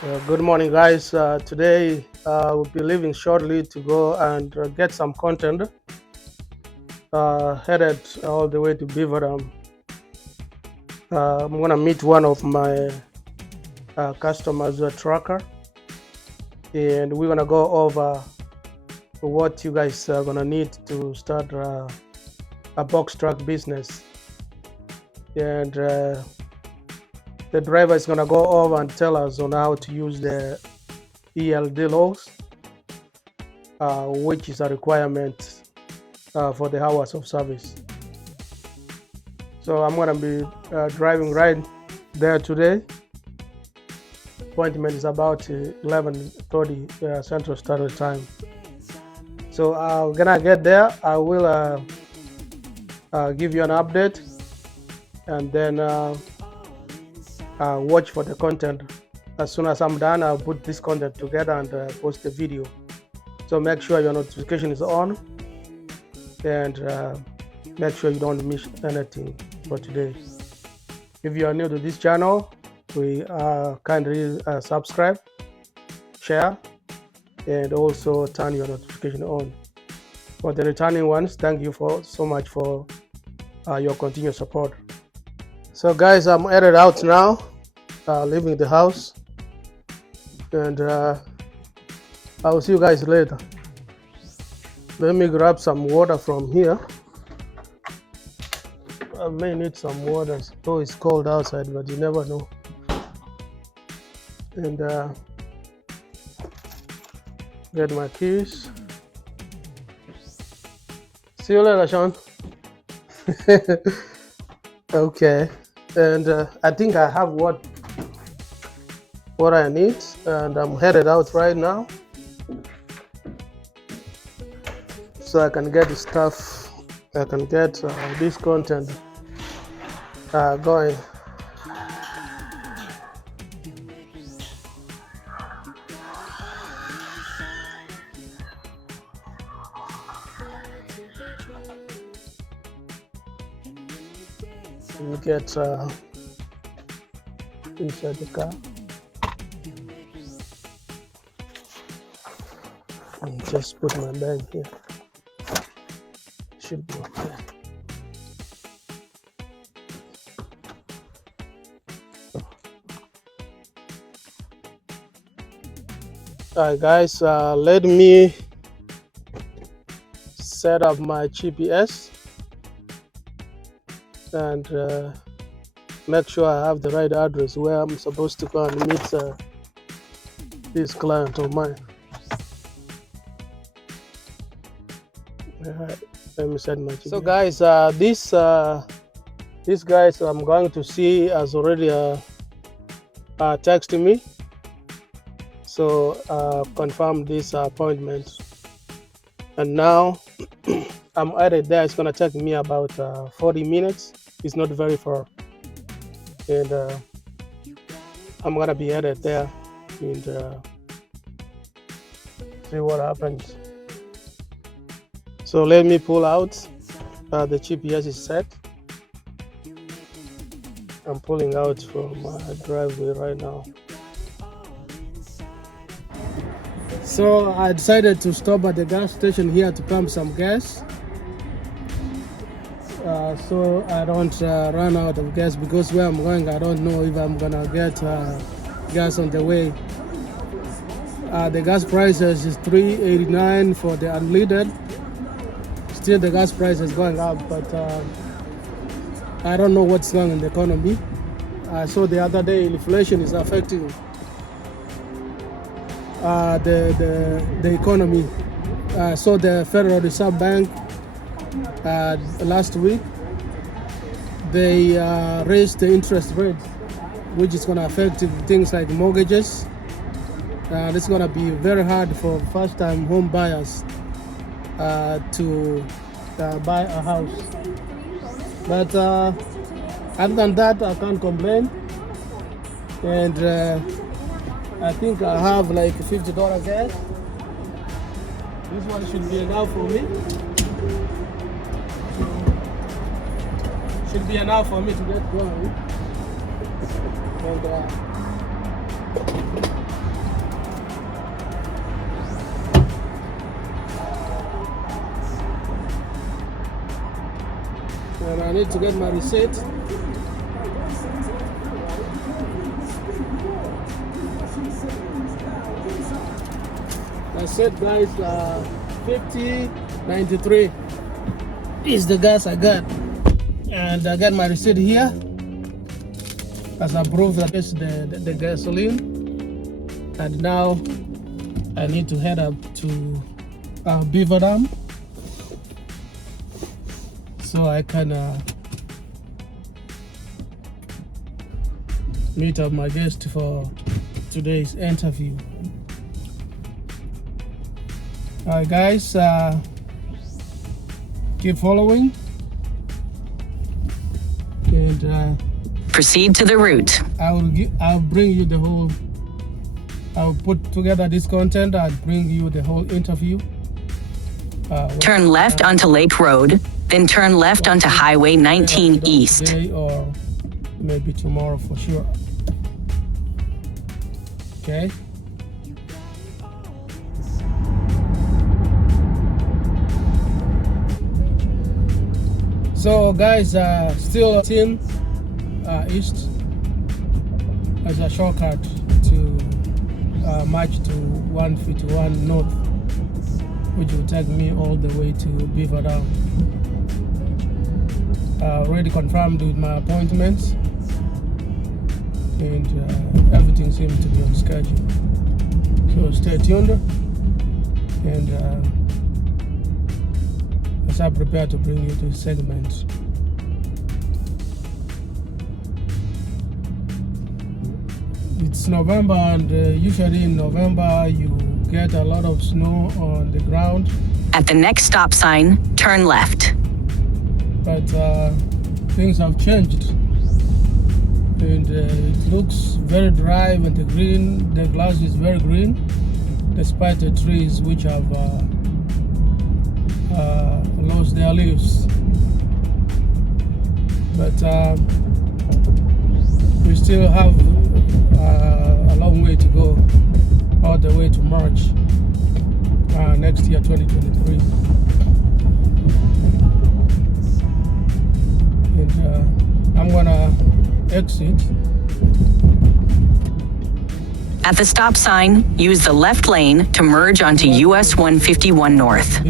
Good morning, guys. Today we'll be leaving shortly to go and get some content. Headed all the way to Beaver. I'm gonna meet one of my customers, a trucker, and we're gonna go over what you guys are gonna need to start a box truck business. And the driver is gonna go over and tell us on how to use the ELD laws, which is a requirement for the hours of service. So I'm gonna be driving right there today. Appointment is about 11:30 Central Standard Time. So I'm gonna get there. I will give you an update, and then watch for the content. As soon as I'm done, I'll put this content together and post the video. So make sure your notification is on, and make sure you don't miss anything for today. If you are new to this channel, we kindly subscribe, share, and also turn your notification on. For the returning ones, thank you so much for your continued support. So guys, I'm headed out now, leaving the house, and I will see you guys later. Let me grab some water from here. I may need some water, though it's cold outside, but you never know. And get my keys. See you later, Sean. Okay, and I think I have what I need, and I'm headed out right now, so I can get the stuff. I can get this content going. We get inside the car and just put my bag here. Should be okay. Alright guys, let me set up my GPS and make sure I have the right address where I'm supposed to go and meet this client of mine. Alright, let me set my GPS. So guys, this guy I'm going to see has already texted me, so confirm this appointment, and now I'm headed there. It's gonna take me about 40 minutes. It's not very far, and I'm gonna be headed there and see what happens. So let me pull out. The GPS is set. I'm pulling out from my driveway right now. So I decided to stop at the gas station here to pump some gas, so I don't run out of gas, because where I'm going I don't know if I'm gonna get gas on the way. The gas prices is $3.89 for the unleaded. Still the gas price is going up, but I don't know what's going on in the economy. I saw the other day inflation is affecting the economy. So the Federal Reserve Bank last week, they raised the interest rate, which is going to affect things like mortgages. It's going to be very hard for first-time home buyers to buy a house. But other than that, I can't complain. And I think I have like $50 gas. This one should be enough for me. Should be enough for me to get going. And I need to get my receipt. That's it, guys. 50.93 is the gas I got, and I got my receipt here as a proof that it's the gasoline. And now I need to head up to Beaver Dam so I can meet up my guest for today's interview. Alright guys, keep following and proceed to the route. I'll bring you the whole. I'll put together this content. I'll bring you the whole interview. Turn left onto Lake Road, then turn left onto Highway 19 East. Today or maybe tomorrow for sure. Okay. So guys, still 10 east as a shortcut to march to 151 north, which will take me all the way to Beaver Dam. Already confirmed with my appointments, and everything seems to be on schedule. So stay tuned, and as I prepare to bring you this segment. It's November, and usually in November you get a lot of snow on the ground. At the next stop sign, turn left. But things have changed, and it looks very dry and the grass is very green, despite the trees which have lost their leaves. But we still have a long way to go, all the way to March next year, 2023. And I'm gonna exit. At the stop sign, use the left lane to merge onto US 151 North.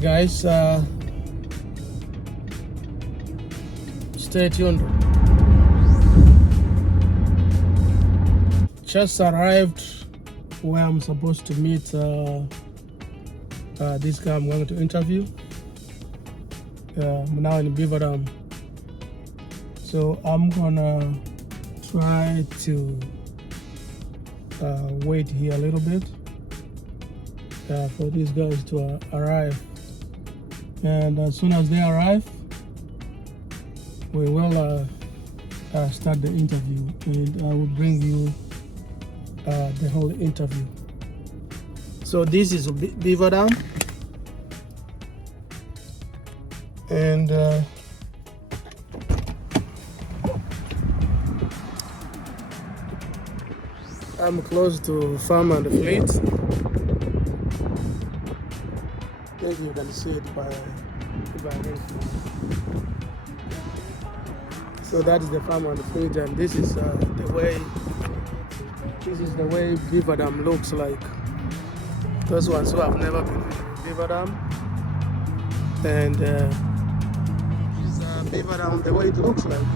Guys, stay tuned. Just arrived where I'm supposed to meet this guy I'm going to interview. I'm now in Beaver Dam, so I'm gonna try to wait here a little bit for these guys to arrive. And as soon as they arrive, we will start the interview, and I will bring you the whole interview. So this is Beaver Dam, and I'm close to Farm and Fleet. Maybe you can see it by so that is the Farm and Fleet, and this is the way Beaver Dam looks like. Those ones who have never been to Beaver Dam, and this is Beaver Dam, the way it looks like.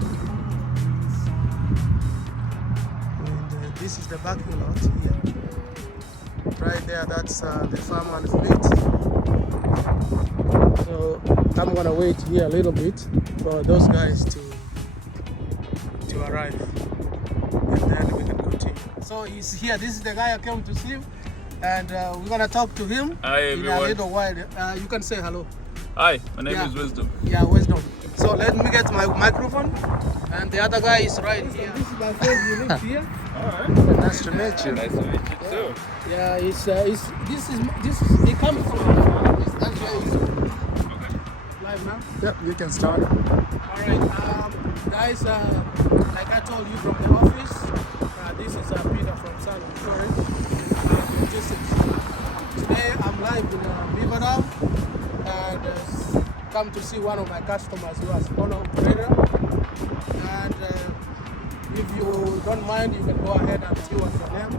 And this is the parking lot here. Right there, that's the Farm and Fleet. So I'm gonna wait here a little bit for those guys to arrive, and then we can continue. So he's here. This is the guy I came to see, and we're gonna talk to him. Hi everyone. In a little while. You can say hello. Hi, my name is Wisdom. Yeah, Wisdom. So let me get my microphone, and the other guy is right here. This is my friend. You live here. Alright. Nice to meet you. Nice to meet you too. Yeah, he comes from. That's why he's live now. Yep, you can start. Alright, guys, like I told you from the office, This is Peter from San Insurance Logistics. Today I'm live in Beaverdam and come to see one of my customers who has owner operator. And if you don't mind, you can go ahead and tell us your name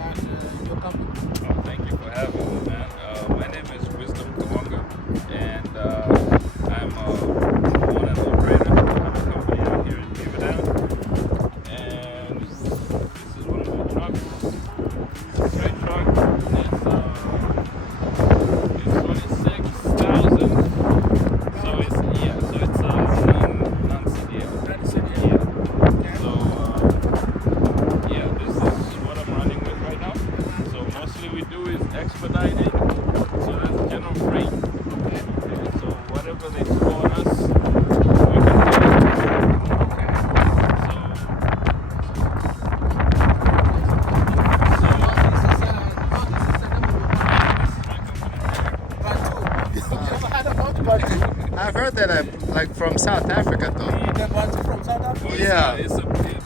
and your company. Oh, thank you for having me, man. My name is Kawonga, and I'm a owner and operator. I have a company out here in Beaverdam, and this is one of my trucks. It's a straight truck. It's 26,000. So it's non-CDL. Yeah. So this is what I'm running with right now. So mostly we do is expediting. So that's general freight. Okay. So whatever they throw on us, we can do. I've heard that like from South Africa though. Bantu from South Africa? Yeah.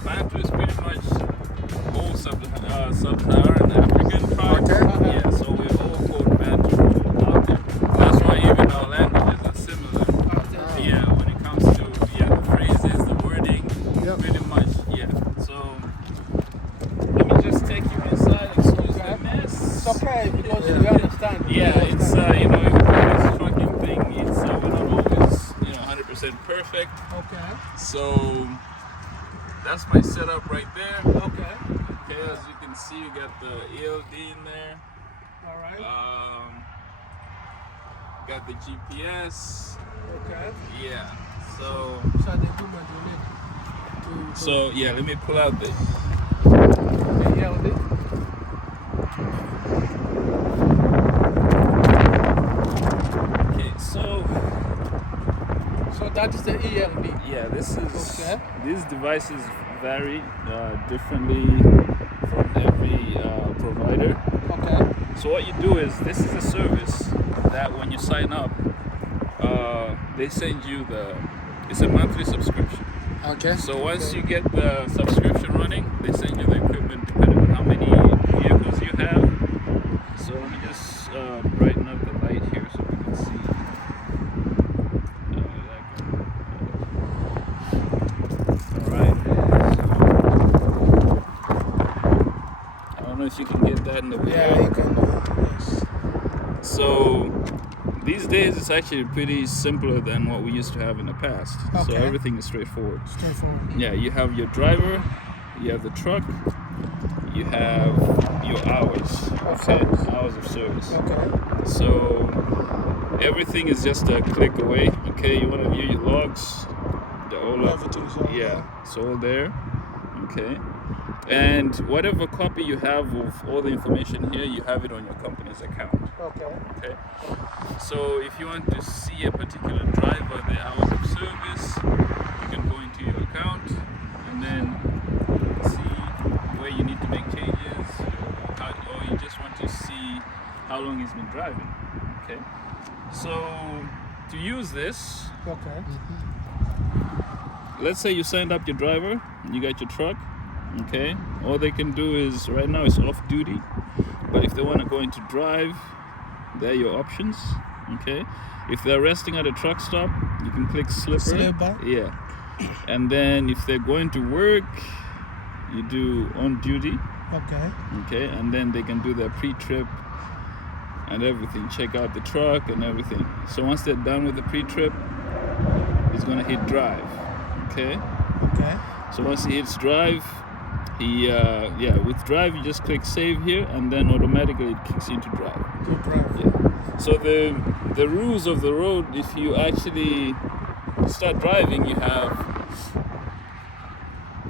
Bantu is pretty much all sub-Saharan African tribes. Okay. Yeah, so we all called Bantu out there. That's why even our languages are similar. Yeah, when it comes to the phrases, the wording, pretty much. Yeah. So let me just take you inside. Excuse the mess. It's okay because we understand. Yeah, it's this trucking thing. It's we're not always 100% perfect. Okay. So that's my setup right there. Okay. Okay, as you can see, you got the ELD in there. All right. Got the GPS. Okay. Yeah. So So the equipment you need to. yeah, let me pull out the. The ELD. Okay, so that is the ELD. yeah, this is. Okay. These devices vary differently from every provider. Okay. So what you do is, this is a service that when you sign up, they send you it's a monthly subscription. Okay. So once you get the subscription running, they send you the equipment depending on how many vehicles you have. So let me just brighten up the light here so we can see. Alright. I don't know if you can get that in the video. Yeah, you can. Yes. So these days it's actually pretty simpler than what we used to have in the past. So Okay. everything is straightforward. Straightforward. Yeah, you have your driver, you have the truck, you have your hours, okay, hours of service. Okay. So everything is just a click away. Okay, you want to view your logs, they're all up. Everything is all Yeah, it's all there. Okay, and whatever copy you have of all the information here, you have it on your company's account. Okay. Okay, so if you want to see a particular driver, the hours of service, you can go into your account and then see where you need to make changes, or you just want to see how long he's been driving. Okay, so to use this, Okay. let's say you signed up your driver, you got your truck. Okay, all they can do is, right now it's off duty, but if they want to go into drive, there are your options. Okay, if they're resting at a truck stop, you can click slipper. Yeah, and then if they're going to work, you do on duty. Okay. Okay, and then they can do their pre-trip and everything, check out the truck and everything. So once they're done with the pre-trip, he's gonna hit drive. Okay, Okay. so once he hits drive, with drive you just click save here, and then automatically it kicks into drive. To drive. Yeah. So the rules of the road, if you actually start driving, you have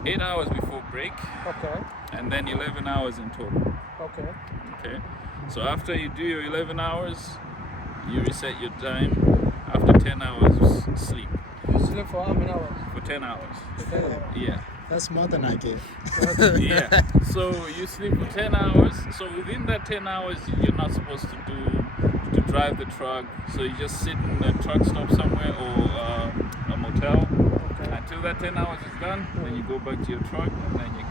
8 hours before break, Okay. and then 11 hours in total. Okay. Okay. So after you do your 11 hours, you reset your time. After 10 hours of sleep. You sleep for how many hours? For 10 hours. For 10 hours. Yeah. That's more than I get. Yeah. So you sleep for 10 hours. So within that 10 hours, you're not supposed to drive the truck. So you just sit in a truck stop somewhere or a motel until that 10 hours is done. Then you go back to your truck and then you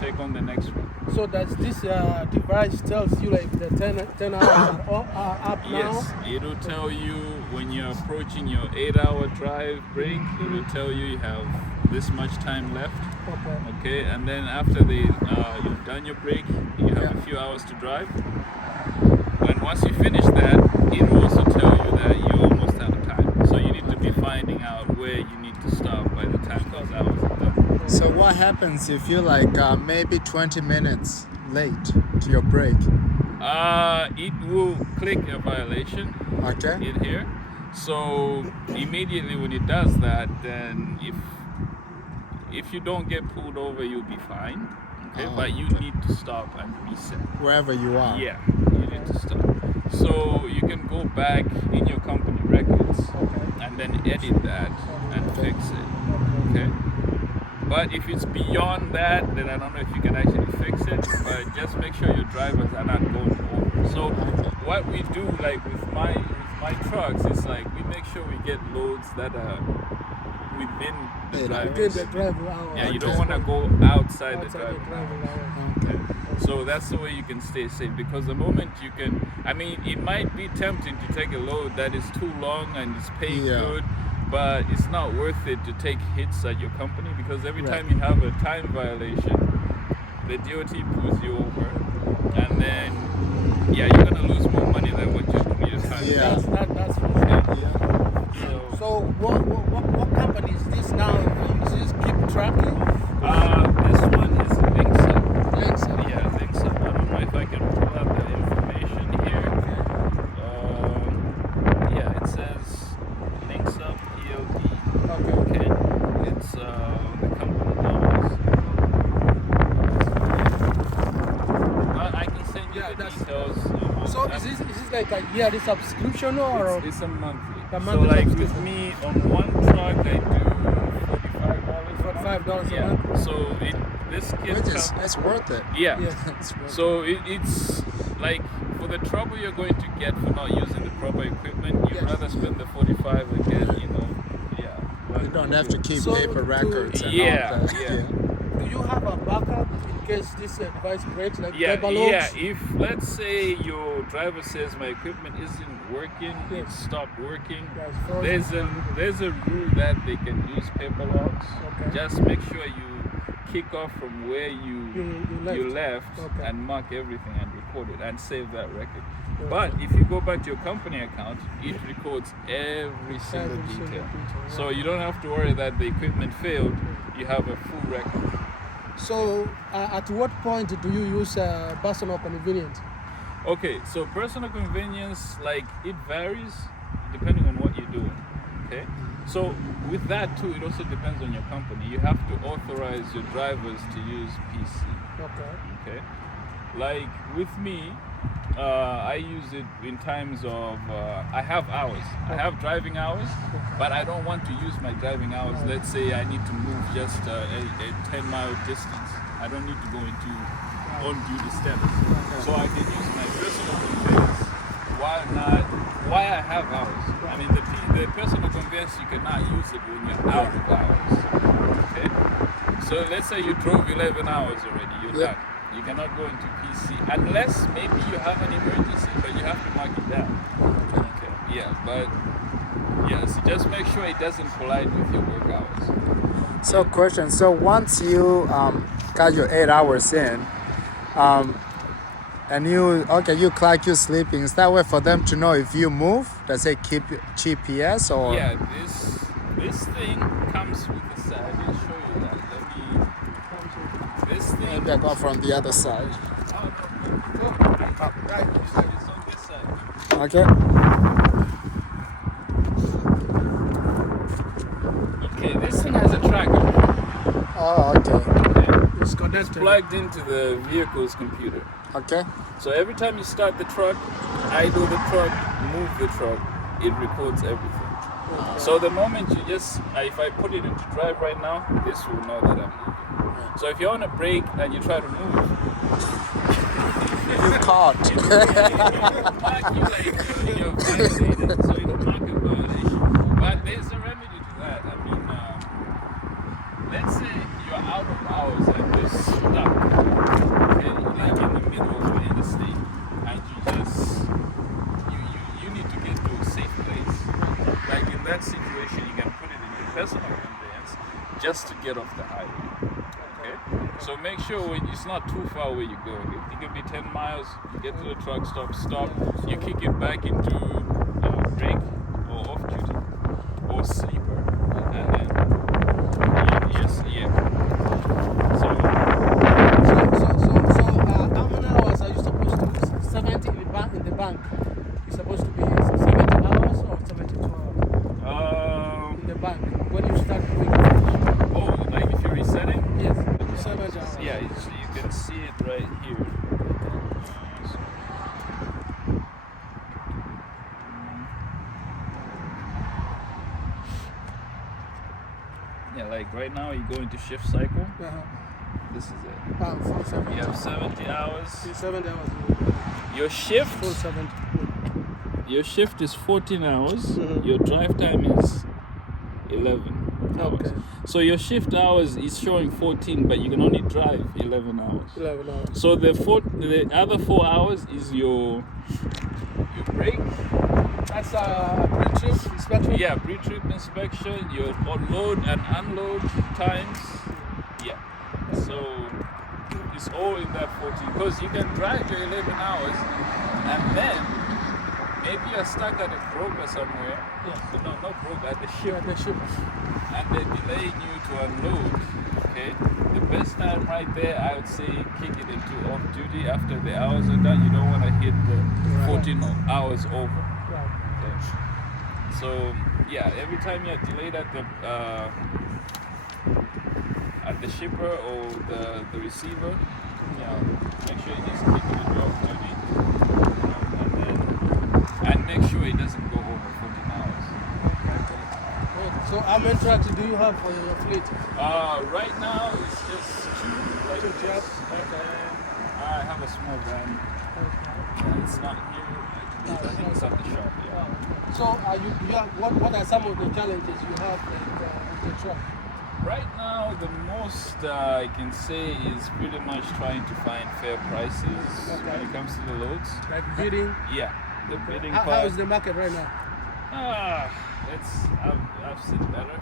take take on the next one. So does this device tells you like the 10 hours are up now? Yes, it'll tell you when you're approaching your 8-hour drive break. It'll tell you have this much time left. Okay, and then after you've done your break, you have a few hours to drive. Once you finish that, it will also tell you that you're almost out of time. So you need to be finding out where you need to stop by the time those hours are done. So what happens if you're like maybe 20 minutes late to your break? It will click a violation in here. So immediately when it does that, then if you don't get pulled over, you'll be fine. Okay, but you need to stop and reset. Wherever you are. Yeah, you need to stop. So you can go back in your company records and then edit that and fix it. Okay. But if it's beyond that, then I don't know if you can actually fix it. But just make sure your drivers are not going over. So what we do, like with my trucks, is like we make sure we get loads that are within the driving hours. Yeah, you don't want to go outside the driving hours. Okay. So that's the way you can stay safe, because the moment you can, I mean, it might be tempting to take a load that is too long and is paying good, but it's not worth it to take hits at your company, because every time you have a time violation, the DOT pulls you over, and then you're gonna lose more money than what you're trying to do. That's so what company is this now? Is this keep tracking? This one is Links Up. Yeah, Links Up. I don't know if I can pull out the information here. Yeah, it says Links Up ELD. Okay. It's the company knows. But I can send you the details. So is this like a yearly subscription or? It's a monthly. So like with me on one truck I do $45 a month. So this kit it's worth it. Yeah. It's worth so it's like for the trouble you're going to get for not using the proper equipment, you'd rather spend the 45 and get, you don't have to keep paper records and all that. Do you have a backup in case this device breaks, like paper logs? Yeah, if let's say your driver says my equipment isn't working, it stopped working, there's a rule that they can use paper logs. Just make sure you kick off from where you left and mark everything and record it and save that record. But if you go back to your company account, it records every single detail. So you don't have to worry that the equipment failed. You have a full record. So at what point do you use personal convenience? Okay, so personal convenience, like it varies depending on what you're doing. Okay, so with that too, it also depends on your company. You have to authorize your drivers to use PC. Okay, like with me, I use it in times of I have hours. I have driving hours, but I don't want to use my driving hours. Let's say I need to move just a 10-mile distance. I don't need to go into on-duty status. So I can use my personal conveyance while I have hours. I mean, the personal conveyance, you cannot use it when you're out of hours. Okay? So let's say you drove 11 hours already. You're done. You cannot go into PC unless maybe you have an emergency, but you have to mark it down. Okay. Yeah, but so just make sure it doesn't collide with your work hours. So question, so once you got your 8 hours in, and you clock your sleeping, is that way for them to know if you move? Does it keep GPS or? Yeah, this thing comes with the side. I'll show you that. This thing. Maybe I go from the other side. Right, it's on this side. Okay. Okay, this thing has a tracker. Oh, okay. It's connected. It's plugged into the vehicle's computer. Okay. So every time you start the truck, idle the truck, move the truck, it records everything. So the moment you just, if I put it into drive right now, this will know that I'm moving. So if you're on a break and you try to move, you caught. It'll mark you like you're violated. So it'll mark a violation. But there's a remedy to that. I mean, let's say you're out of hours and you're stuck. personal conveyance just to get off the highway. Okay, so make sure it's not too far where you go. It can be 10 miles. You get to the truck stop. You kick it back into break or off duty or sleeper, and then So how many hours are you supposed to? 70 in the bank. You're supposed to be 70 hours or 72 hours? In the bank when you start doing it. Oh, like if you're resetting? Yes. 70 hours. Yeah, you can see it right here. Yeah, like right now you go into shift cycle. This is it. Full 70. You have 70 hours. 70 hours. Your shift. Full 70. Your shift is 14 hours. Mm-hmm. Your drive time is 11 hours. Okay. So your shift hours is showing 14, but you can only drive 11 hours. 11 hours. So the other 4 hours is your break. That's a pre-trip inspection? Yeah, pre-trip inspection, your load and unload times. Yeah. So it's all in that 14. Because you can drive your 11 hours and then maybe you're stuck at a broker somewhere. Yes. No, not broker, at the ship. Yeah, the ship. And they're delaying you to unload. Okay? The best time right there, I would say kick it into off duty after the hours are done. You don't want to hit the 14 hours over. Right. Okay? So yeah, every time you're delayed at the shipper or the receiver, make sure you just kick it into off duty. And make sure it doesn't go over 14 hours. So how many trucks do you have for your fleet? Right now it's just two. Like Two this. trucks. I have a small van. It's not here. I think it's at the shop. Yeah. So what are some of the challenges you have with the truck? Right now, the most I can say is pretty much trying to find fair prices when it comes to the loads. Like bidding? Yeah, the bidding part. How is the market right now? I've seen better.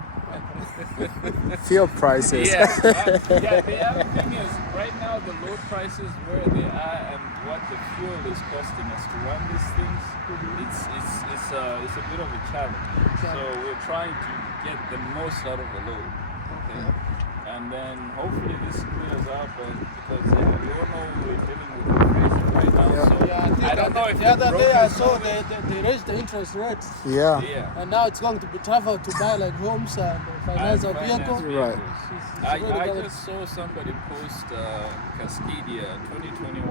Fuel prices. Yeah, the other thing is right now the load prices where they are and what the fuel is costing us to run these things, it's a bit of a challenge. So we're trying to get the most out of the load. Okay? And then hopefully this clears up because we all know we're dealing with inflation right now. Yeah. So I don't know if the other day I saw they raised the interest rates. Yeah. And now it's going to be tougher to buy like homes and finance a vehicle. Right. I just saw somebody post Cascadia 2021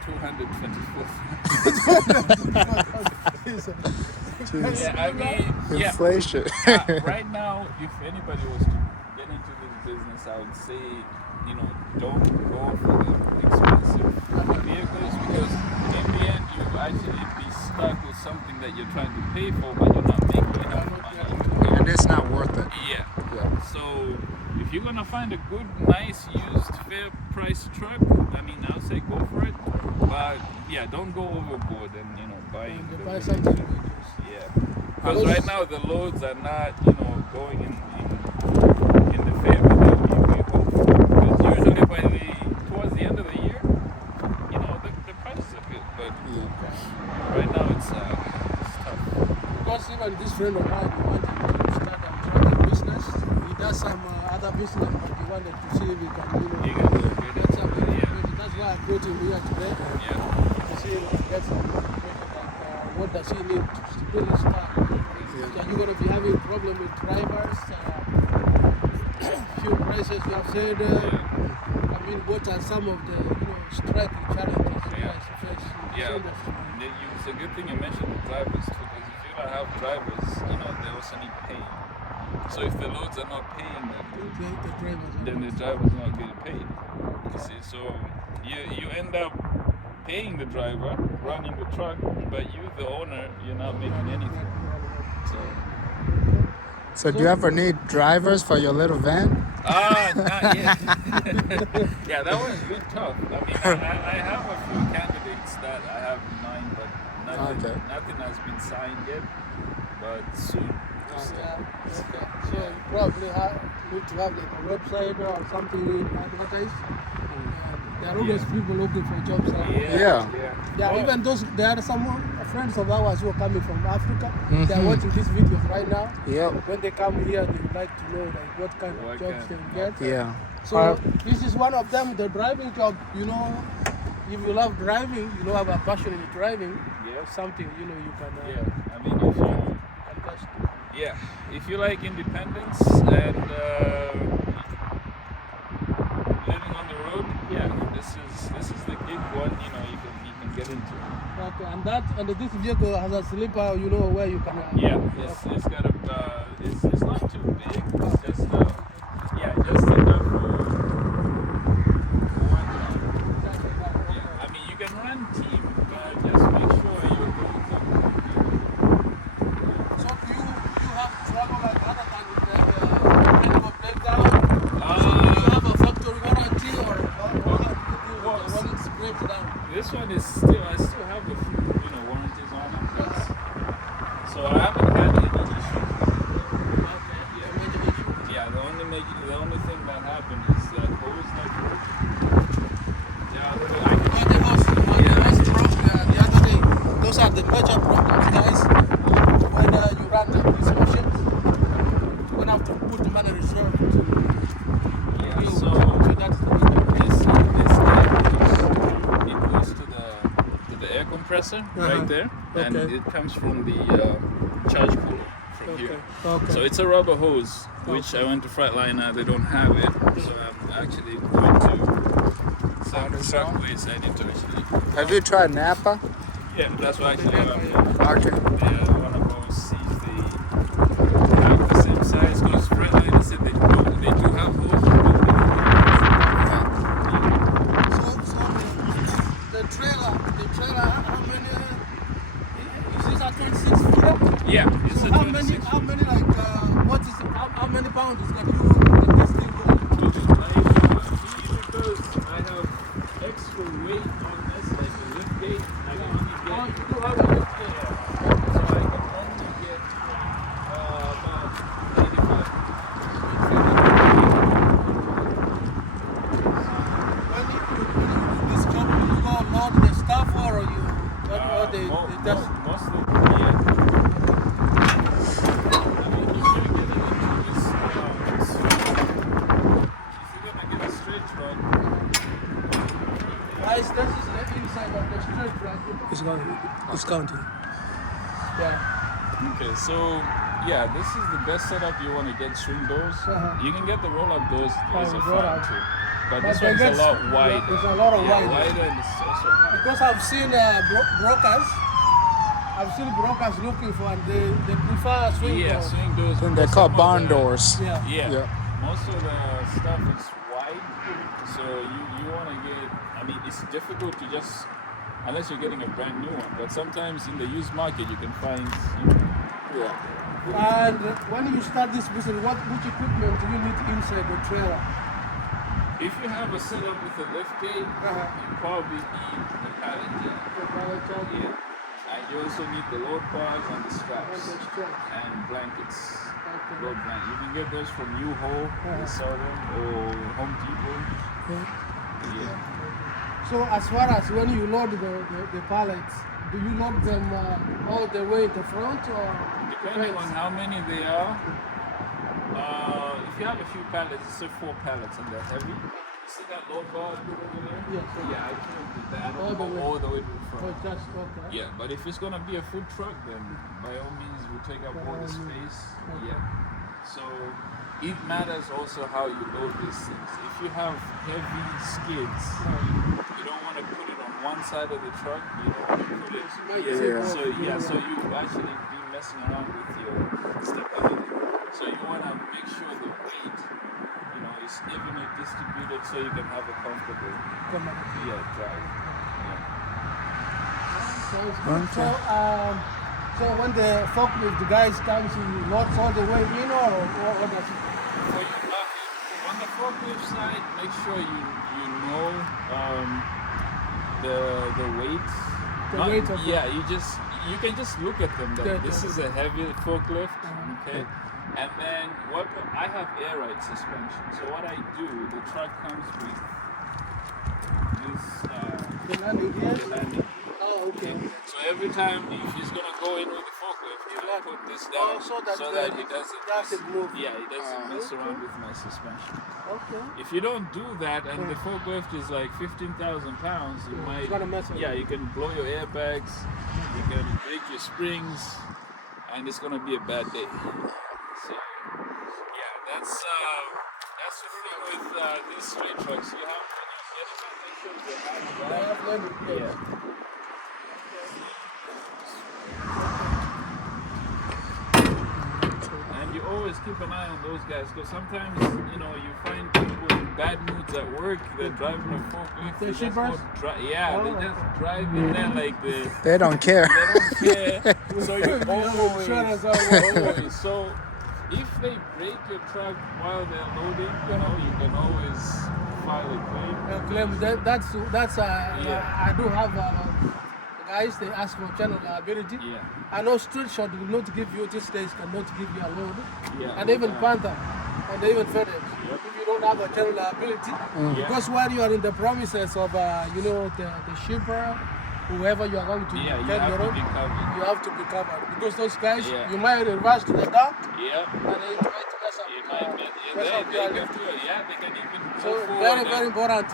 for 224. Yeah, I mean, inflation. Right now, if anybody was to get into this business, I would say, don't go for the expensive vehicles because in the end, you actually be stuck with something that you're trying to pay for, but you're not making enough money. And it's not worth it. Yeah. So if you're gonna find a good, nice, used, fair price truck, I mean, I'll say go for it. But yeah, don't go overboard and buying. Buy something. Yeah. Because right now the loads are not, going in the favor that we hope for. Because usually towards the end of the year, the prices are good. But right now it's tough. Because even this friend of mine wanted to start a trucking business. He does some other business, but he wanted to see if he can, get something. That's why I brought him here today. Yeah. To see if he can get something. What does he need to really start? Are you going to be having problem with drivers? Fuel prices you have said. I mean, what are some of the striking challenges you guys face in this industry? It's a good thing you mentioned the drivers too, because if you don't have drivers, they also need paying. So if the loads are not paying then the drivers are not getting paid. You see, so you end up paying the driver, running the truck, but you, the owner, you're not making anything. So do you ever need drivers for your little van? Not yet. Yeah, that one's a bit tough. I mean, I have a few candidates that I have in mind, but nothing has been signed yet. But soon stuff. Yeah. Okay. So you probably need to have like a website or something you advertise. There are always people looking for jobs. Yeah. Yeah, even those, there are some friends of ours who are coming from Africa. They are watching these videos right now. Yep. When they come here, they would like to know like what kind of jobs they will get. Yeah. So this is one of them, the driving job. You know, if you love driving, you know, have a passion in driving. Yeah. Something you know you can. I mean, if you Invest. if you like independence and living on the road, this is the gig one. You know, you can get into. Okay, and this vehicle has a sleeper. You know where you can. It's got a it's not too big. It's just just enough for one job. I mean, you can run team, but just make sure you're going to. So do you have trouble like other than animal breakdown? So do you have a factory warranty or how do you do when it breaks down? This one is I still have a few warranties on it. So I haven't had any issues. Okay, major issue. Yeah, the only thing that happened is that hose not broke. The hose broke the other day. Those are the major problems, guys. When you run these machines, when have to put the money reserve to build. So That's the it goes to the air compressor right there, and it comes from the charge cooler from here. Okay. So it's a rubber hose, which I went to Freightliner, they don't have it, so I'm actually going to Subways. I need to actually. Have you tried Napa? Yeah, that's why actually Okay. I want to go see if they have the same size, because Freightliner said they do have hoses. So the trailer, how many? Is this a 26 footer? Yeah, it's So a 26. how many like how many pounds is that this thing going? Because I have extra weight on this, like the lift gate, I can only get. You do have a lift gate. So I can only get about 85. When you do this job, you go load the stuff or they just. Mostly, yeah. I mean, if you're getting into this, if you're gonna get a straight truck, Guys, this is the inside of the straight truck. It's counting. Yeah. okay, so yeah, this is the best setup you want to get swing doors. You can get the roll-up doors, those are fine too. But this they one's a get- lot wider. It's a lot of wider. wider and it's also high. Because I've seen brokers. I've seen brokers looking for, and they prefer swing Yeah, doors. swing doors. Then they because call some of barn the- doors. Yeah. Yeah. Most of the stuff is wide, so you want to get. I mean, it's difficult to just unless you're getting a brand new one. But sometimes in the used market, you can find. And when you start this business, which equipment do you need inside the trailer? If you have a setup with a lift gate, you probably need the pallet jack. Yeah. And you also need the load bars and the straps and blankets. Load blanket. You can get those from U-Haul, they sell them, or Home Depot. Yeah. So as far as when you load the pallets, do you load them all the way to front or? Depending on how many they are. If you have a few pallets, say 4 pallets and they're heavy. See that load bar over there? Yes. Yeah, I can't do that. I All don't the go way. all the way to the Oh, front. just okay. Yeah, but if it's gonna be a food truck, then by all means we take up all the space. Yeah. So it matters also how you load these things. If you have heavy skids, you don't want to put it on one side of the truck. You don't want to put it. So you actually be messing around with your stability. So you want to make sure the weight, is evenly distributed, so you can have a comfortable drive. So when the forklift the guys comes, he loads all the way in or does it? On the forklift side, make sure you know the weight The weight of yeah, you can just look at them. That this is a heavy forklift, okay. And then what I have air ride suspension. So what I do, the truck comes with this the landing gear. the landing. Oh, okay. So every time if he's gonna go in with the forklift, I put this down so that he doesn't move. Yeah, he doesn't mess around with my suspension. Okay. If you don't do that and the forklift is like 15,000 pounds, you might It's gonna mess around. you can blow your airbags, you can break your springs, and it's gonna be a bad day. So yeah, that's the thing with these straight trucks. You have yeah. And you always keep an eye on those guys because sometimes you find people in bad moods at work. They're driving a forklift. The They just shippers? they just drive in there like They don't care. they don't care. So you always. So if they break your truck while they're loading, you can always file a claim. Claim that's I do have guys. They ask for general liability. Yeah. I know Street Shot will not give you these days, cannot give you a load, Yeah. and even Panther, and even FedEx. If you don't have a general liability, because while you are in the promises of the shipper, whoever you are going to You get have your to own, be covered. you have to be covered because those guys you Yeah. might reverse to the dock Yeah. and they try to mess up. It might be, mess up they your can lift. do it. Yeah, they can even So go forward very and- very important.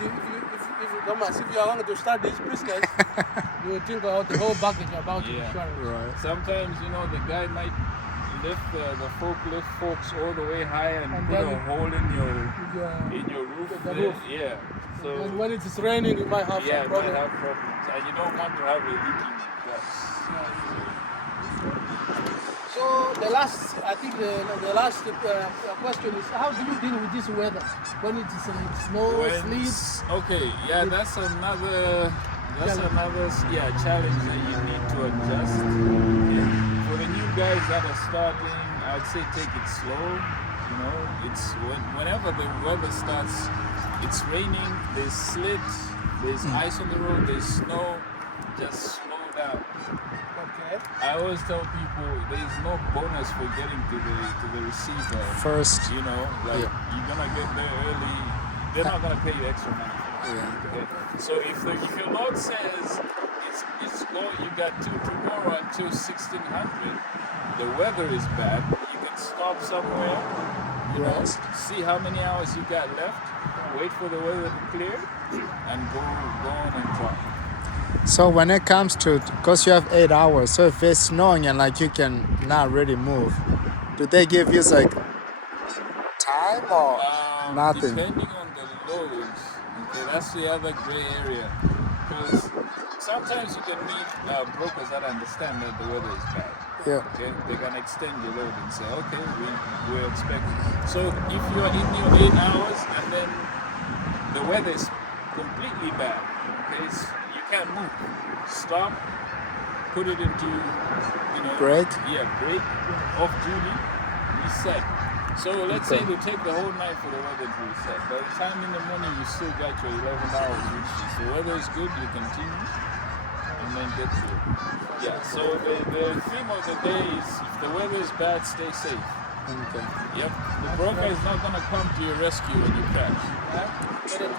If you are going to start this business, you will think about the whole package about Yeah. insurance. Right. Sometimes the guy might lift the forklift forks all the way high and And put a then hole in your roof. The there. roof. Yeah. So And when it is raining, you might have yeah, some it problem. might have problems, and you don't want to have a leaking gas. So the last question is, how do you deal with this weather when it is like snow, sleet? Okay, yeah, that's another challenge that you need to adjust. Okay. For the new guys that are starting, I'd say take it slow. It's whenever the weather starts, it's raining, there's slit, there's ice on the road, there's snow, just slow down. Okay. I always tell people there's no bonus for getting to the receiver First. you're gonna get there early. They're not gonna pay you extra money. Okay? So if your load says you got tomorrow until 1600, the weather is bad. You can stop somewhere. See how many hours you got left. Wait for the weather to clear, and go on and drop. So when it comes to, because you have 8 hours, so if it's snowing and like you can not really move, do they give you like time or nothing? Depending on the loads, okay, that's the other gray area. Because sometimes you can meet brokers that understand that the weather is bad. Yeah. Okay, they can extend your load and say, okay, we're expecting. So if you're in your 8 hours and then the weather is completely bad, okay, you can't move. Stop, put it into, Break? Yeah, break, off duty, reset. So let's say they take the whole night for the weather to reset. By the time in the morning you still got your 11 hours, which if the weather is good, you continue and then get to it. Yeah, so the theme of the day is if the weather is bad, stay safe. Okay. Yep, the broker is not going to come to your rescue when you crash.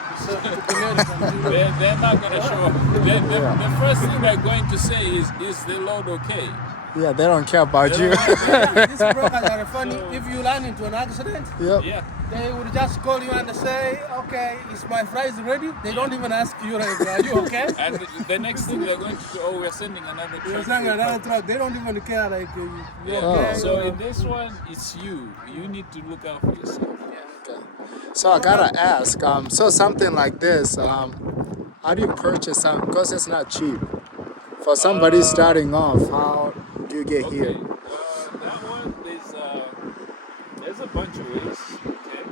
They're not going to show up. The first thing they're going to say is the load okay? Yeah, they don't care about you. These brokers are funny. If you run into an accident, Yep. Yeah. they would just call you and say, okay, is my fries ready? They don't even ask you, like, are you okay? And the next thing they're going to do, we're sending another truck. You're saying another truck. They don't even care, like, you Yeah. okay? So in this one, it's you. You need to look out for yourself. Okay. So I gotta ask, so something like this, how do you purchase something? Because it's not cheap. For somebody starting off, how do you get here? That one, there's a bunch of ways. Okay.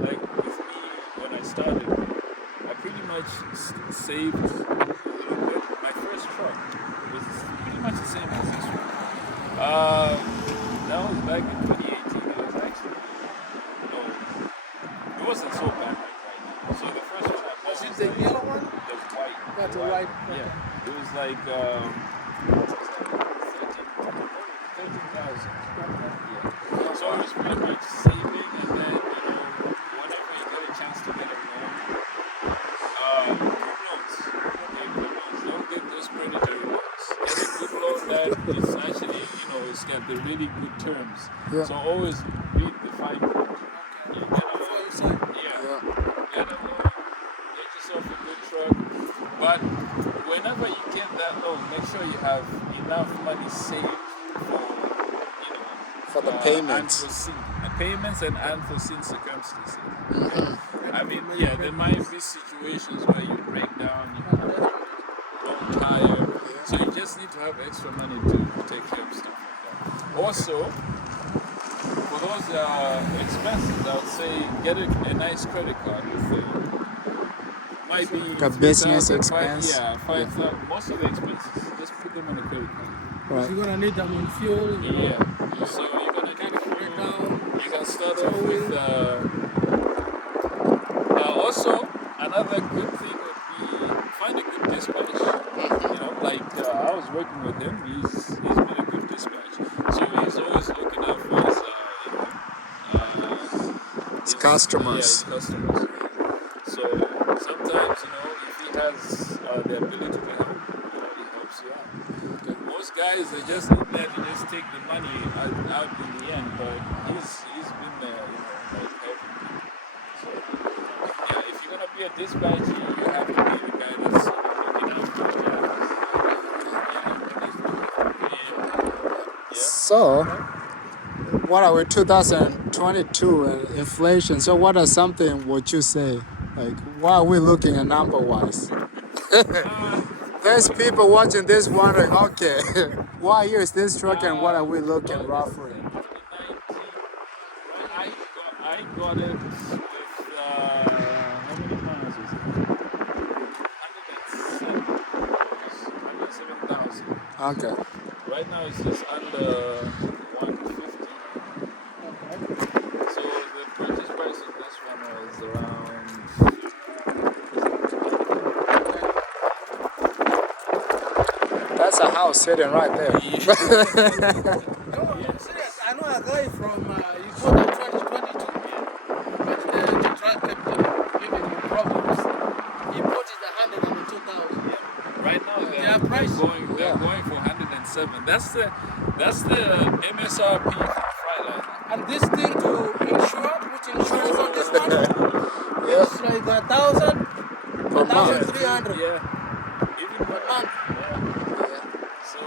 Like with me, when I started, I pretty much saved a little bit. My first truck was pretty much the same as this one. That was back in 2018. It was actually, it wasn't so bad like right now. So the first truck Is it the yellow one? the white. That's the a white. Yeah. It was like like 13,000. Yeah. So it's pretty much saving, and then whenever you get a chance to get a loan, good loans. Okay, good loans. Don't get those predatory loans. Get a good loan that is actually it's got the really good terms. Yeah. So always read the fine print. You get a loan. Yeah. Get a loan. Get yourself a good truck. But whenever you get that loan, make sure you have enough money saved For the payments. Payments and unforeseen circumstances. I mean, there might be situations where you break down, you have a wrong tire, so you just need to have extra money to take care of stuff like that. Also, for those expenses, I would say get a nice credit card with might be a business 3,000, expense. 5,000. Most of the expenses, just put them on a credit card. Right. You're gonna need them in fuel. Yeah. So you're gonna need to breakdown. You can start off with. Also, another good thing would be find a good dispatch. Like I was working with him. He's been a good dispatch. So he's always looking out for his customers. Yeah, his customers. So sometimes if he has the ability to help, he helps you out. Most guys are just in there to just take the money out in the end, but he's been there, like helping people. So if you're gonna be a dispatcher, you have to be the guy that's looking out for the drivers. So, what are we 2022 and inflation? So, what are something would you say? Like, what are we looking at number wise? There's people watching this wondering, okay, what year is this truck and what are we looking roughly? I got it with, how many miles is it? 107,000. Okay. Right now it's just under 150. So the purchase price of this one was around. That's a house sitting right there. No, I'm serious. I know a guy from, he bought a 2022, but the truck kept giving him problems. He bought it 102,000. Right now Their price. they're going for 107. That's the MSRP for the Freightliner. And this thing to put insurance on this one, it's like 1,000, 1,300 Even per month. So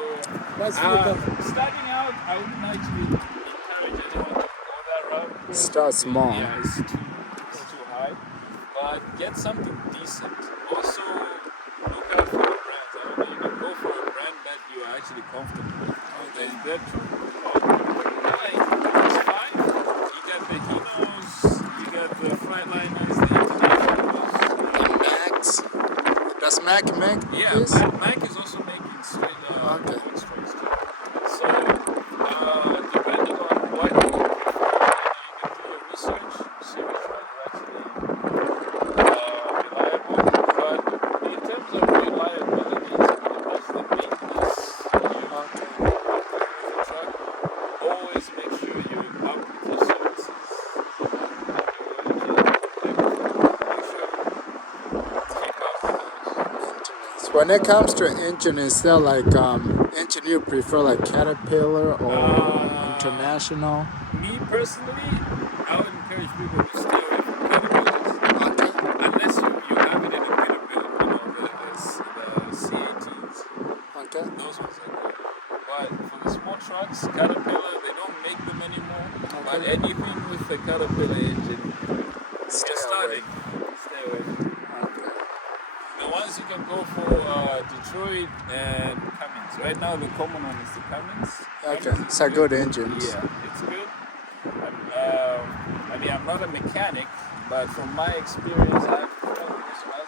That's starting out, I wouldn't actually encourage anyone to go that route. Start small. Yeah, it's too high. But get something decent. Also, look out for the brands. I don't know, you can go for a brand that you are actually comfortable with. There's that it's fine. You got the Hinos, you got the Freightliners, the Internationals. Max? Does Mac make Yeah, this? Mac is also making straight Okay. strokes too. So, depending on what you prefer, you can do your research, see which one is actually reliable. But in terms of reliability, that's the maintenance. The truck, always make sure you're up with your services. When it comes to engine, is there like engine you prefer like Caterpillar or International? Me personally, I would encourage people to stay away from Caterpillars unless you have it in a Peterbilt, the C18s. Okay. Those ones are good. But for the small trucks, Caterpillar, they don't make them anymore. But anything with the Caterpillar engine, Stay starting, stay away from it. The ones you can go for Detroit and Cummins. Right now, the common one is the Cummins. Okay, Cummins it's a good engine. Yeah, it's good. I mean, I'm not a mechanic, but from my experience, I've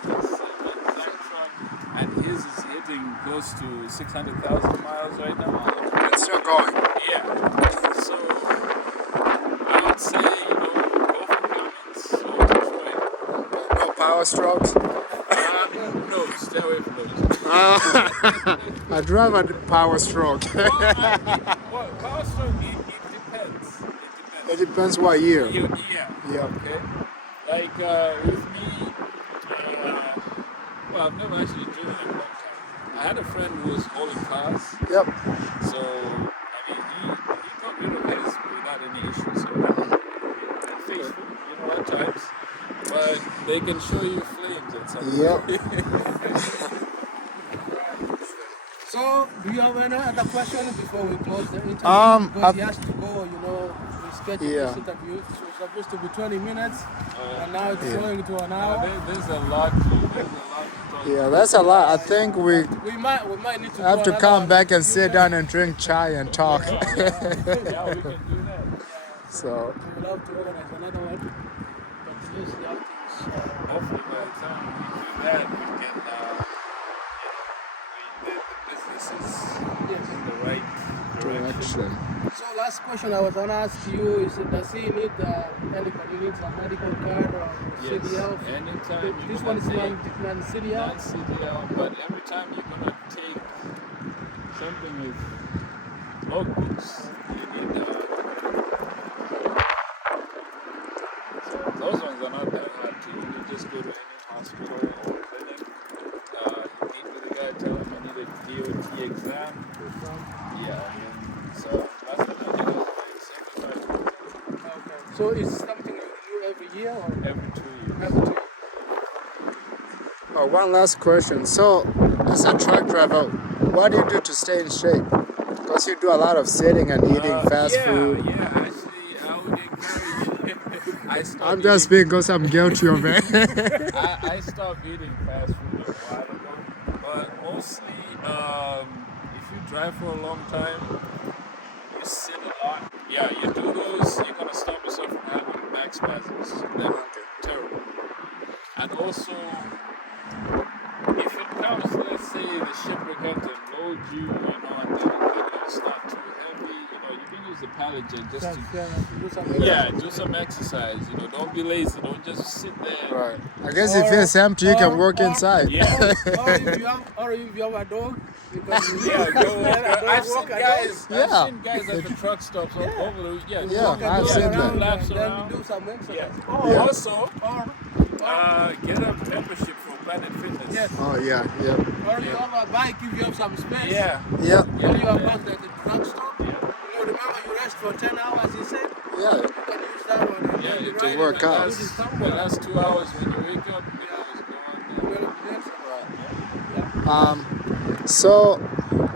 this truck, and his is hitting close to 600,000 miles right now. It's still going. Yeah. So I would say, go for Cummins or Detroit. No power strokes? No, stay away from those. I drive a power stroke. Well, power stroke, it depends. It depends what year. Yeah. Okay. Like with me, well, I've never actually driven in a long time. I had a friend who was hauling cars. Yep. So, I mean, he got rid of his without any issues. So, they're faithful, at times. But they can show you flames at some point. Yep. So, do you have any other question before we close the interview? Because he has to go, we scheduled this interview. So it's supposed to be 20 minutes, and now it's going to an hour. There's a lot to talk. Yeah, that's a lot. I think we might need to have do to come back and sit that. down and drink chai and talk. Yeah, we can do that. So, We'd love to organize another one. But just the other things. Hopefully by the time we do that, we can, the business is in the right direction. So last question I was going to ask you is, does he need anybody needs a medical card or CDL? Anytime This one is non-CDL? Non-CDL, but every time you're going to take something with logbooks, you need so those ones are not that hard to. You just go to any hospital or clinic, you meet with the guy, tell him you need a DOT exam. Yeah, so that's what I do. Okay. So is something you do every year or Every 2 years. every 2 years? oh, one last question. So, as a truck driver, what do you do to stay in shape? Because you do a lot of sitting and eating fast food. Yeah, actually, I would encourage you. I'm just being because I'm guilty of it. I stopped eating fast food a while ago, but mostly if you drive for a long time, you sit a lot. Yeah, you do those, you're gonna stop yourself from having back spasms. They're terrible. And also, if it comes, let's say the shipper comes and loads you, and it's not too heavy, you can use the pallet jack just to do some exercise. Don't be lazy. Don't just sit there. Right. I guess if it's empty, you can work inside. Yeah. or if you have a dog, you can I've seen guys. Yeah. I've seen guys at the truck stops over the I've seen that. laps then around. you do some exercise. Yeah. Also, get a membership for Planet Fitness. Yes. Oh, yeah. Or you have a bike if you have some space. Yeah. Yeah. When you are back at the truck stop, remember you rest for 10 hours, he said? Yeah. You can use that one. And then you to ride work it and out. use it The somewhere. last 2 hours when you wake up, So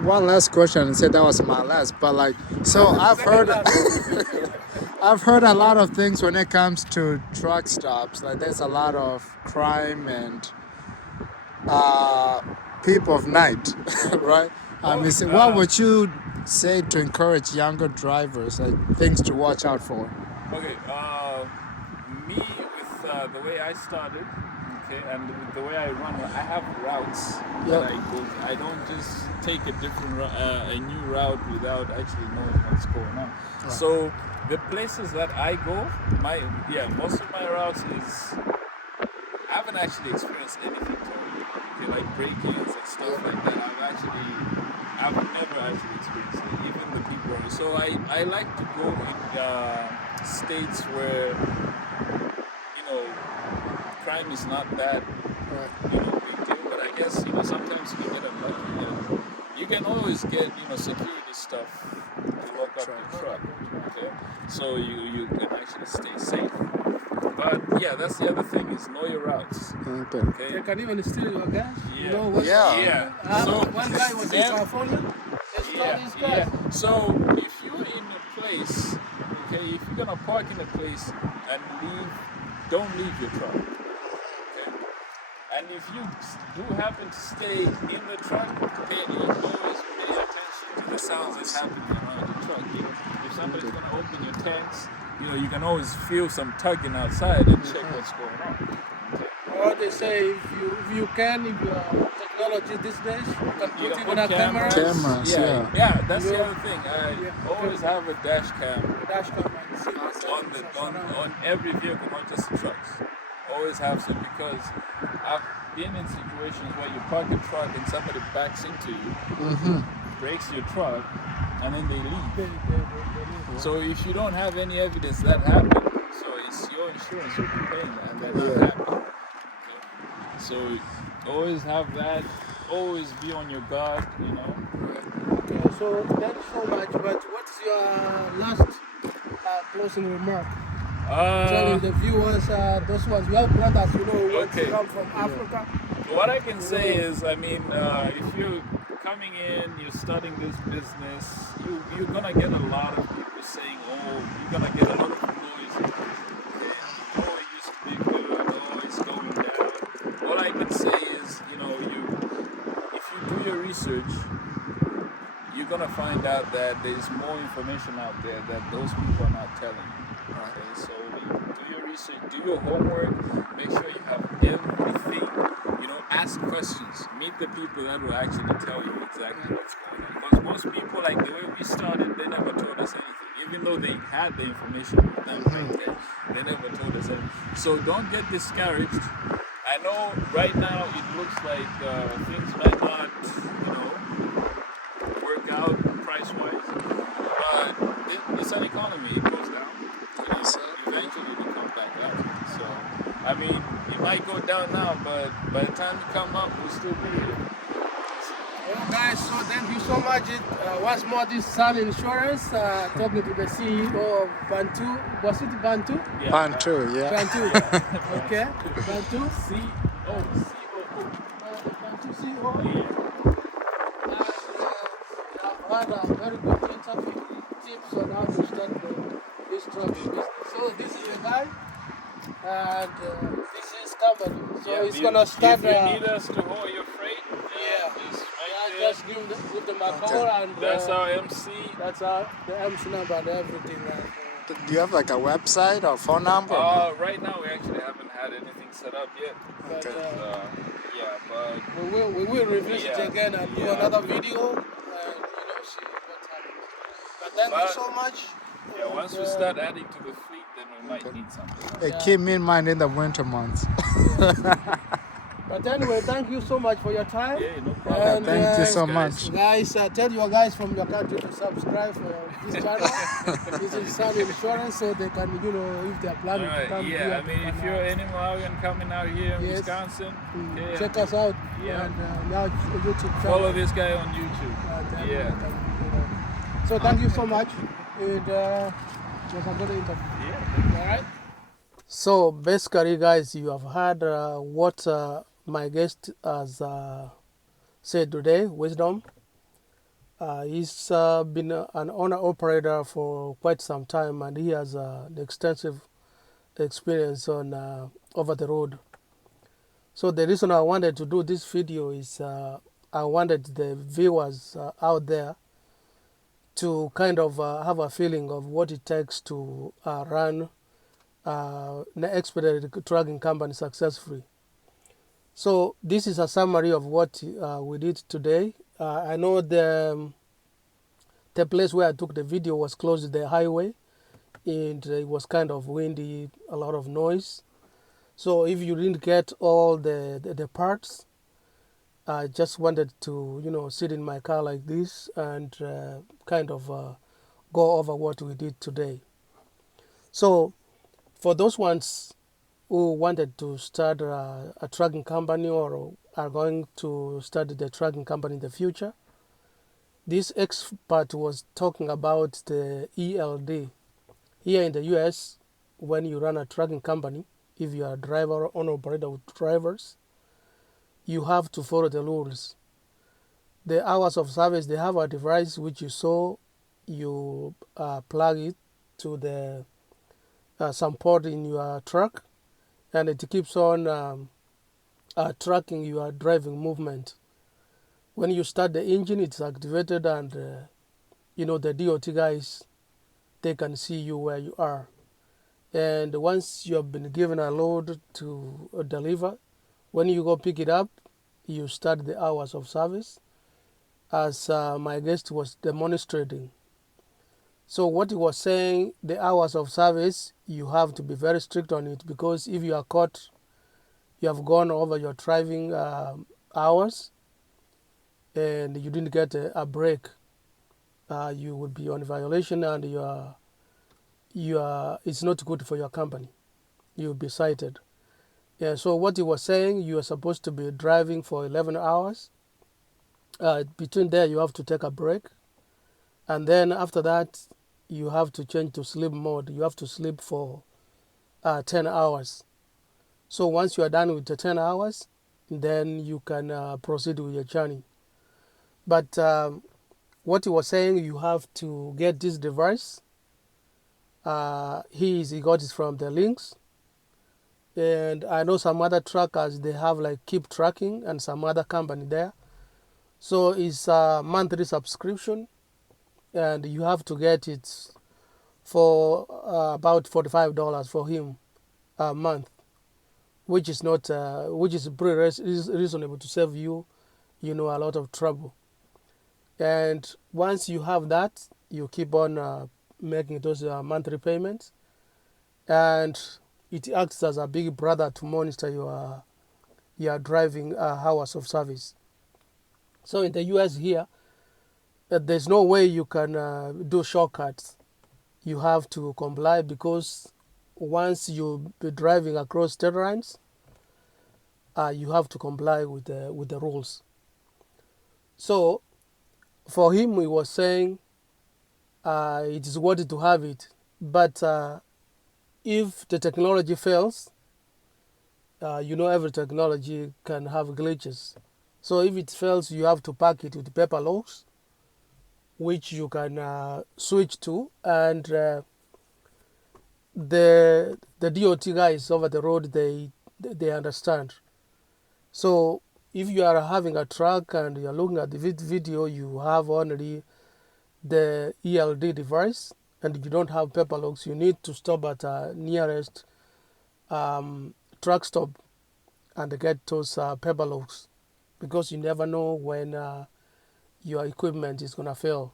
one last question, and said that was my last, but so I've heard I've heard a lot of things when it comes to truck stops. Like there's a lot of crime and people of night, right? What would you say to encourage younger drivers, like things to watch out for? Okay, me with the way I started, and with the way I run, I have routes that I go. I don't just take a new route without actually knowing what's going on. Right. So the places that I go, most of my routes is I haven't actually experienced anything like break-ins and stuff like that. I've never actually experienced it. Even the people around. So I like to go in states where crime is not that big deal. But I guess sometimes you can get unlucky. And you can always get security stuff to lock up your truck. Okay, so you can actually stay safe. But yeah, that's the other thing is know your routes. Okay. They can even steal your gas. Yeah. So So one guy was in California. They stole his gas. So if you're in a place, if you're gonna park in a place and don't leave your truck. Okay. And if you do happen to stay in the truck, always pay attention to the sounds that's happening around your truck. If somebody's gonna open your tanks, you can always feel some tugging outside and check what's going on. Or they say if you technology these days, you can put even a camera. Cameras, Yeah, that's the other thing. I always have a dash cam On on every vehicle, not just the trucks. Always have some because been in situations where you park a truck and somebody backs into you, breaks your truck, and then they leave. So if you don't have any evidence that happened, so it's your insurance will be paying that, and they're not happy. Okay. So always have that. Always be on your guard. You know. Okay, so thanks so much. But what's your last closing remark? Telling the viewers, those ones, we have brothers, who want to come from Africa. What I can say is, I mean, if you're coming in, you're starting this business, you're gonna get a lot of people saying, oh, you're gonna get a lot of noise. Okay? Oh, it used to be good. Oh, it's going down. What I can say is, if you do your research, you're gonna find out that there's more information out there that those people are not telling you. Okay, so do your research, do your homework, make sure you have everything, ask questions, meet the people that will actually tell you exactly what's going on. Because most people, like the way we started, they never told us anything. Even though they had the information with them right there, they never told us anything. So don't get discouraged. I know right now it looks like things might not, work out price-wise, but it's an economy, it goes down. Eventually it'll come back up. So, I mean, it might go down now, but by the time you come up, we'll still be here. Well, guys, so thank you so much. Once more, this Sun Insurance, talking to the CEO of Bantu. Was it Bantu? Yeah, Bantu, yeah. Bantu. Okay. Bantu. Bantu CEO. I've had a very good interview, tips on how to start this truck business. So this is the guy, and this is company. So he's gonna start. If you need us to haul your freight, just give them a call, and that's our MC. That's the MC number and everything. Do you have like a website or phone number? Right now we actually haven't had anything set up yet. But, but we will revisit again and do another video and see what's happening. But thank you so much. Yeah, once we start adding to the fleet, then we might need something. Keep me in mind in the winter months. But anyway, thank you so much for your time. Yeah, no problem. And, thank you so much. Guys, tell your guys from your country to subscribe for this channel. This is Sun Insurance, so they can, if they are planning to come here. Yeah, I mean, if you're any Malawian coming out here in Wisconsin, check us out. Yeah. And now YouTube channel. Follow this guy on YouTube. So thank you so much. And was a good interview. Yeah. All right. So basically, guys, you have heard what my guest has said today, Wisdom. He's been an owner-operator for quite some time, and he has an extensive experience on over the road. So the reason I wanted to do this video is I wanted the viewers out there to kind of have a feeling of what it takes to run an expedited trucking company successfully. So this is a summary of what we did today. I know the place where I took the video was close to the highway, and it was kind of windy, a lot of noise. So if you didn't get all the parts, I just wanted to sit in my car like this and kind of go over what we did today. So for those ones who wanted to start a trucking company or are going to start the trucking company in the future, this expert was talking about the ELD. Here in the US, when you run a trucking company, if you are a driver or operator with drivers, you have to follow the rules. The hours of service, they have a device which you saw, you plug it to the some port in your truck, and it keeps on tracking your driving movement. When you start the engine, it's activated, and the DOT guys, they can see you where you are. And once you have been given a load to deliver, when you go pick it up, you start the hours of service, as my guest was demonstrating. So what he was saying, the hours of service, you have to be very strict on it, because if you are caught you have gone over your driving hours and you didn't get a break, you would be on violation, and it's not good for your company. You'll be cited. Yeah, so what he was saying, you are supposed to be driving for 11 hours. Between there, you have to take a break. And then after that, you have to change to sleep mode. You have to sleep for 10 hours. So once you are done with the 10 hours, then you can proceed with your journey. But what he was saying, you have to get this device. He got it from the links. And I know some other trackers, they have like Keep Tracking and some other company there. So it's a monthly subscription, and you have to get it for about $45 for him a month, which is not, which is pretty reasonable to save you, a lot of trouble. And once you have that, you keep on making those monthly payments, and it acts as a big brother to monitor your driving hours of service. So in the US here, there's no way you can do shortcuts. You have to comply, because once you be driving across state lines, you have to comply with the rules. So for him, he was saying it is worth it to have it, but if the technology fails, every technology can have glitches. So if it fails, you have to pack it with paper logs, which you can switch to, and the DOT guys over the road, they understand. So if you are having a truck and you are looking at the video, you have only the ELD device and you don't have paper logs, you need to stop at a nearest truck stop and get those paper logs, because you never know when your equipment is going to fail.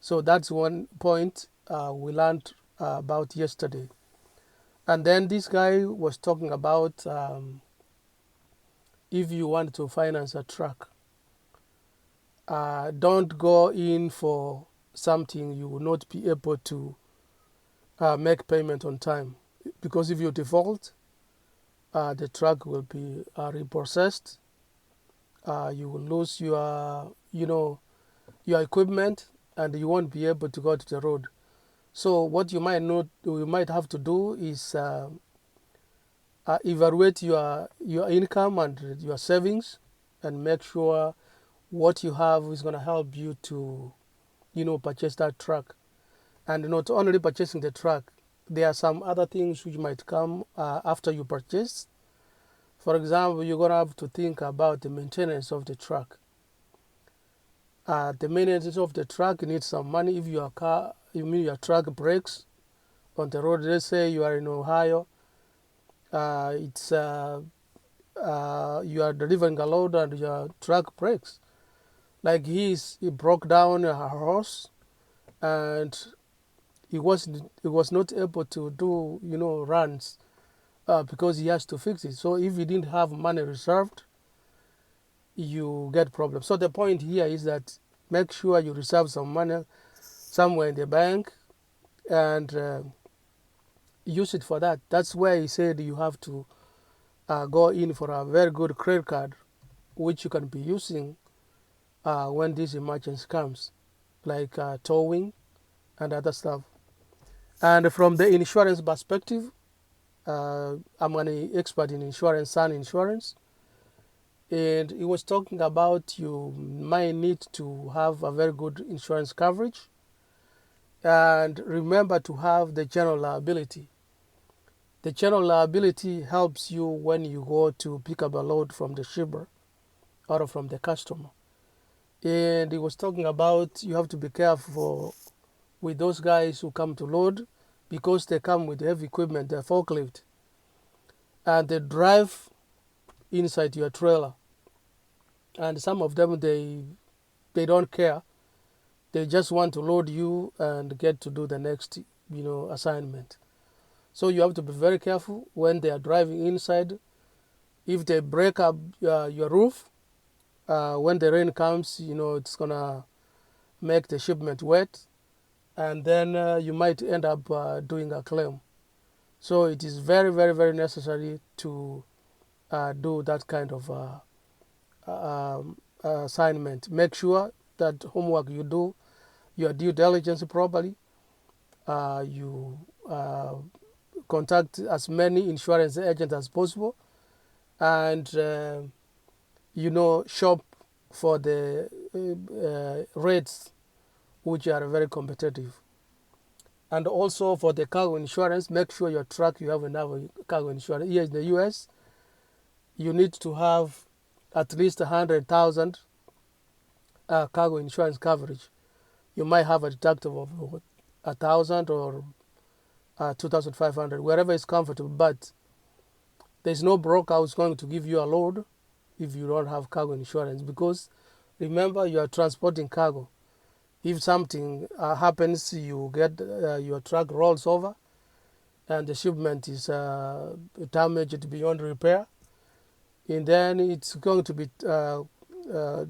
So that's one point we learned about yesterday. And then this guy was talking about if you want to finance a truck, don't go in for something you will not be able to make payment on time, because if you default, the truck will be repossessed. You will lose your equipment, and you won't be able to go to the road. So what you might have to do is evaluate your income and your savings, and make sure what you have is going to help you to purchase that truck. And not only purchasing the truck, there are some other things which might come after you purchase. For example, you're going to have to think about the maintenance of the truck. The maintenance of the truck needs some money. If your truck breaks on the road, let's say you are in Ohio, you are delivering a load and your truck breaks. Like he broke down a horse, and he was not able to do runs because he has to fix it. So if he didn't have money reserved, you get problems. So the point here is that make sure you reserve some money somewhere in the bank and use it for that. That's why he said you have to go in for a very good credit card, which you can be using when this emergency comes, like towing and other stuff. And from the insurance perspective, I'm an expert in insurance, Sun Insurance, and he was talking about you might need to have a very good insurance coverage, and remember to have the general liability. The general liability helps you when you go to pick up a load from the shipper or from the customer. And he was talking about you have to be careful with those guys who come to load, because they come with heavy equipment, the forklift, and they drive inside your trailer. And some of them, they don't care. They just want to load you and get to do the next assignment. So you have to be very careful when they are driving inside. If they break up your roof, when the rain comes, it's gonna make the shipment wet, and then you might end up doing a claim. So it is very, very, very necessary to do that kind of assignment. Make sure that homework you do, your due diligence properly. You contact as many insurance agents as possible, and shop for the rates which are very competitive. And also for the cargo insurance, make sure your truck you have enough cargo insurance. Here in the US, you need to have at least 100,000 cargo insurance coverage. You might have a deductible of 1,000 or 2,500, wherever is comfortable. But there's no broker who's going to give you a load if you don't have cargo insurance, because remember, you are transporting cargo. If something happens, you get your truck rolls over and the shipment is damaged beyond repair, and then it's going to be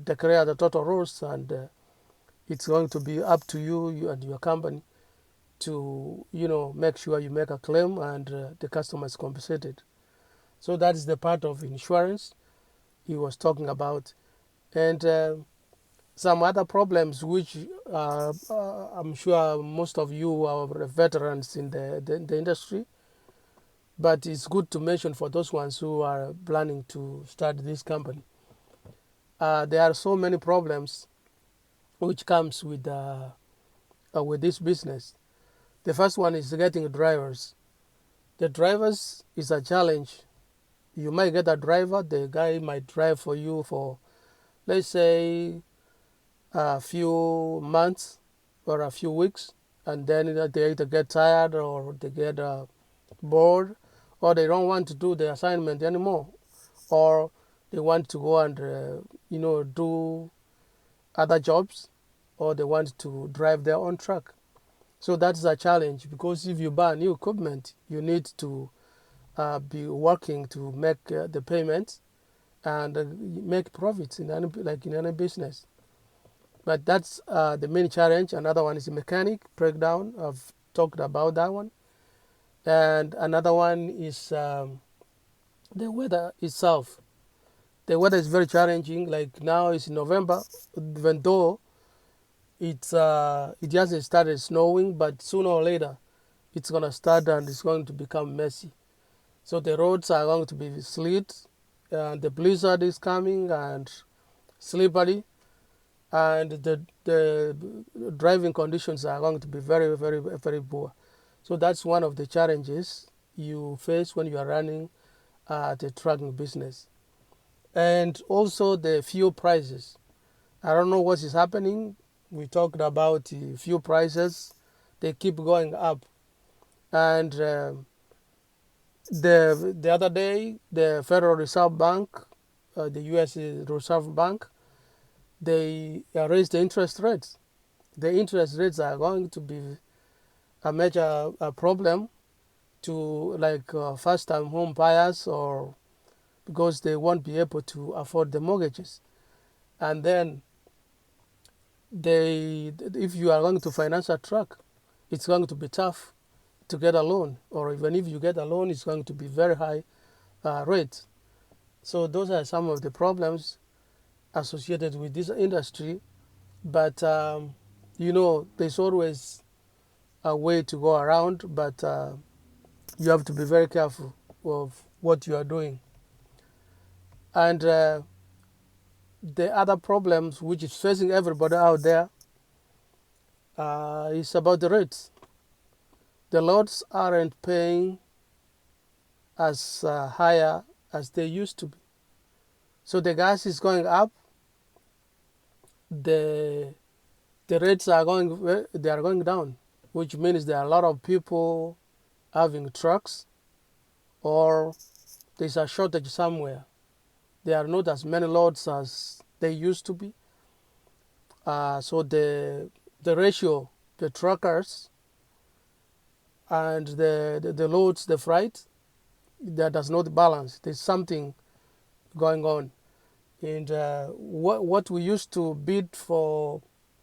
declared a total loss, and it's going to be up to you and your company to make sure you make a claim and the customer is compensated. So that is the part of insurance he was talking about. And some other problems which I'm sure most of you are veterans in the industry, but it's good to mention for those ones who are planning to start this company. There are so many problems which comes with this business. The first one is getting drivers. The drivers is a challenge. You might get a driver, the guy might drive for you for, let's say, a few months or a few weeks, and then they either get tired or they get bored, or they don't want to do the assignment anymore, or they want to go and do other jobs, or they want to drive their own truck. So that's a challenge, because if you buy new equipment, you need to be working to make the payments and make profits in any business. But that's the main challenge. Another one is mechanic breakdown. I've talked about that one. And another one is the weather itself. The weather is very challenging. Like now it's November, even though it hasn't started snowing, but sooner or later it's gonna start and it's going to become messy. So the roads are going to be slit, and the blizzard is coming and slippery, and the driving conditions are going to be very, very, very poor. So that's one of the challenges you face when you are running the trucking business. And also the fuel prices. I don't know what is happening. We talked about the fuel prices. They keep going up. And the other day, the Federal Reserve Bank, the U.S. Reserve Bank, they raised the interest rates. The interest rates are going to be a major problem to first-time home buyers, or because they won't be able to afford the mortgages. And then if you are going to finance a truck, it's going to be tough to get a loan, or even if you get a loan, it's going to be very high rate. So those are some of the problems associated with this industry. But there's always a way to go around, but you have to be very careful of what you are doing. And the other problems which is facing everybody out there is about the rates. The loads aren't paying as higher as they used to be. So the gas is going up. The rates are going down, which means there are a lot of people having trucks, or there's a shortage somewhere. There are not as many loads as they used to be. So the ratio, the truckers and the loads, the freight, that does not balance. There's something going on. And what we used to bid for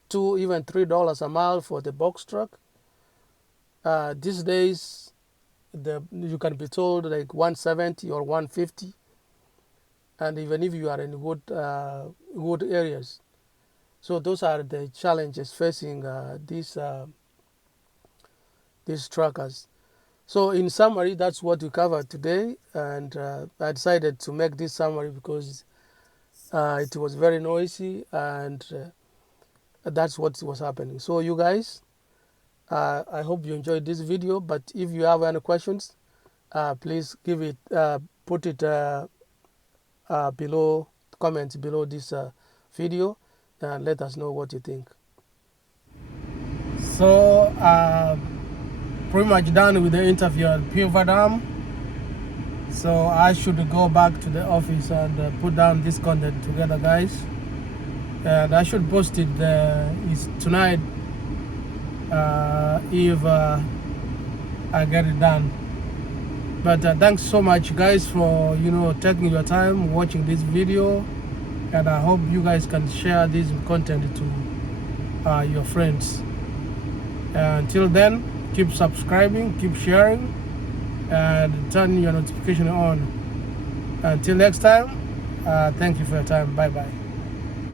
$2, even $3 a mile for the box truck, these days you can be told like 170 or 150, and even if you are in good areas. So those are the challenges facing these truckers. So in summary, that's what we covered today, and I decided to make this summary because it was very noisy, and that's what was happening. So you guys, I hope you enjoyed this video, but if you have any questions, please put it below, comments below this video, and let us know what you think. So pretty much done with the interview at Pilver Dam. So I should go back to the office and put down this content together, guys. And I should post it tonight if I get it done. But thanks so much, guys, for taking your time watching this video, and I hope you guys can share this content to your friends. Until then, keep subscribing, keep sharing, and turn your notification on. Until next time, thank you for your time. Bye bye.